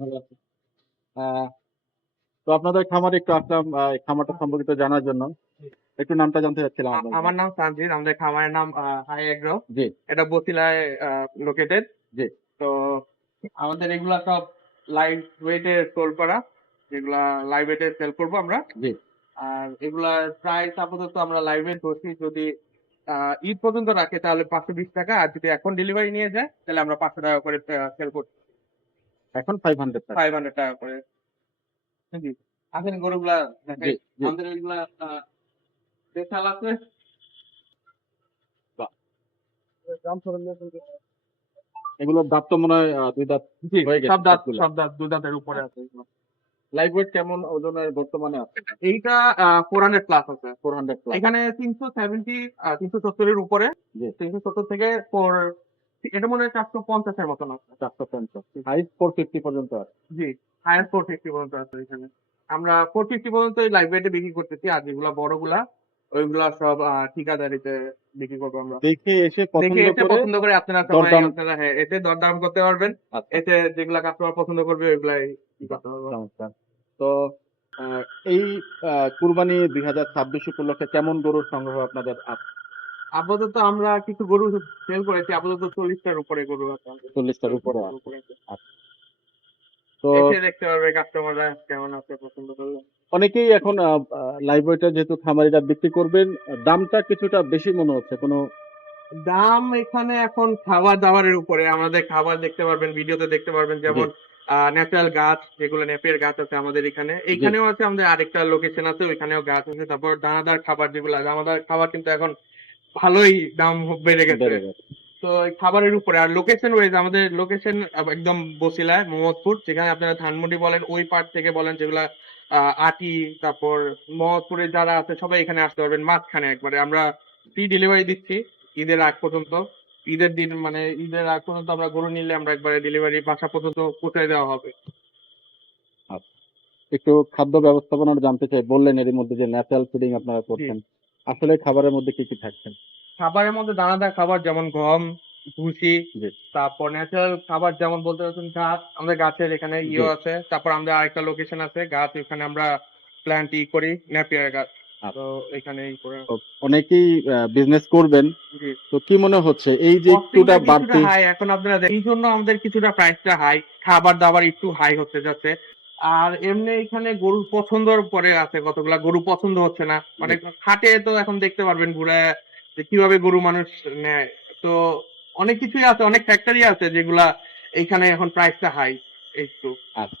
ভালো আছি। আহ, তো আপনাদের খামারে একটু আসলাম, এই খামারটা সম্পর্কিত জানার জন্য। একটু নামটা জানতে চাচ্ছিলাম আপনাদের। আমার নাম সানজিদ, আমাদের খামারের নাম হাই এগ্রো। জি। এটা বসিলায় লোকেটেড। জি। তো আমাদের এগুলা সব লাইভ ওয়েটে সেল করা, যেগুলা লাইভ ওয়েটে সেল করবো আমরা। জি। আর এগুলা প্রাইস আপাতত আমরা লাইভ ওয়েট করছি, যদি ঈদ পর্যন্ত রাখে তাহলে 520 টাকা, আর যদি এখন ডেলিভারি নিয়ে যায় তাহলে আমরা 500 টাকা করে সেল করছি। এখন 500 টাকা। 500 টাকা করে। জি। আসেন গরুগুলা জি। দেখাই। জি। আমাদের এগুলা দেশাল আছে। বাহ। এগুলোর দাঁত তো মনে হয় দুই দাঁত জি, হয়ে গেছে সবগুলো। সব দাঁত 2 দাঁতের উপরে আছে এগুলো। লাইভ ওয়েট কেমন ওজনের বর্তমানে আছে? এইটা 400 প্লাস আছে। 400 প্লাস। এখানে 370, 370 এর উপরে। জি। 370 থেকে এটা মনে হয় 450 এর মতন আছে। 450, হাইস্ট 450 পর্যন্ত আছে। জি, হায়ার 450 পর্যন্ত আছে এখানে। আমরা 450 পর্যন্ত লাইভ ওয়েটে বিক্রি করতেছি, আর যেগুলা বড়গুলা ওইগুলা সব ঠিকাদারিতে বিক্রি করবো আমরা। দেখে এসে দেখে পছন্দ এসে করে পছন্দ করে আপনারা সবাই দরদাম। হ্যাঁ, এসে দরদাম করতে পারবেন। আচ্ছা, এতে যেগুলা কাস্টমার পছন্দ করবে ওইগুলাই বাহ, করতে পারবো। চমৎকার। তো এই কুরবানি 2026 উপলক্ষে কেমন গরুর সংগ্রহ আপনাদের আছে? আপাতত আমরা কিছু গরু সেল করেছি, আপাতত 40টার উপরে গরু আছে আমাদের। 40টার উপরে 40টার আছে। উপরে আছে। আচ্ছা। তো এসে দেখতে পারবে কাস্টমাররা কেমন আছে, পছন্দ করলে। অনেকেই এখন লাইভ ওয়েটে যেহেতু খামারিরা বিক্রি করবেন, দামটা কিছুটা বেশি মনে হচ্ছে। কোনো দাম এখানে এখন খাবার দাবারের উপরে, আমাদের খাবার দেখতে পারবেন, ভিডিওতে দেখতে পারবেন, জি। যেমন ন্যাচারাল গাছ, যেগুলো নেপিয়ার গাছ আছে আমাদের এখানে। জি। এইখানেও আছে, আমাদের আরেকটা লোকেশন আছে, ওইখানেও গাছ আছে। তারপর দানাদার খাবার, যেগুলো দানাদার খাবার কিন্তু এখন ভালোই দাম বেড়ে গেছে। বেড়ে গেছে। তো এই খাবারের উপরে, আর লোকেশন ওয়াইজ আমাদের লোকেশন একদম বসিলা মোহাম্মদপুর, যেখানে আপনারা ধানমন্ডি বলেন, ওই পার্ট থেকে বলেন, যেগুলা আটি, তারপর মোহাম্মদপুরে যারা আছে সবাই এখানে আসতে পারবেন। মাঝখানে একবারে আমরা ফ্রি ডেলিভারি দিচ্ছি ঈদের আগ পর্যন্ত। ঈদের দিন মানে ঈদের আগ পর্যন্ত আমরা গরু নিলে আমরা একবারে ডেলিভারি বাসা পর্যন্ত পৌঁছে দেওয়া হবে। আচ্ছা, একটু খাদ্য ব্যবস্থাপনার জানতে চাই। বললেন এর মধ্যে যে ন্যাচারাল ফুডিং আপনারা জি। করছেন, আসলে খাবারের মধ্যে কি কি থাকছেন? খাবারের মধ্যে দানাদার খাবার, যেমন গম, ভুসি। জি। তারপর ন্যাচারাল খাবার, যেমন বলতে পারছেন ঘাস, আমাদের গাছের এখানে জি। আছে। তারপর আমাদের আরেকটা লোকেশন আছে গাছ, এখানে আমরা প্ল্যান্ট করি, নেপিয়ার গাছ। তো আচ্ছা। এখানে করে। তো অনেকেই বিজনেস করবেন, জি। তো কি মনে হচ্ছে এই যে একটুটা কস্টিংটা কিছুটা বাড়তি? হাই এখন আপনারা এই জন্য আমাদের কিছুটা প্রাইসটা হাই, খাবার দাবার একটু হাই হতে যাচ্ছে। আর এমনি এখানে গরুর পছন্দর পরে আছে, কতগুলা গরু পছন্দ হচ্ছে না, জি। মানে হাটে তো এখন দেখতে পারবেন ঘুরে যে কিভাবে গরু মানুষ নেয়। তো অনেক কিছুই আছে, অনেক ফ্যাক্টরি আছে যেগুলা এইখানে এখন প্রাইসটা হাই একটু। আচ্ছা।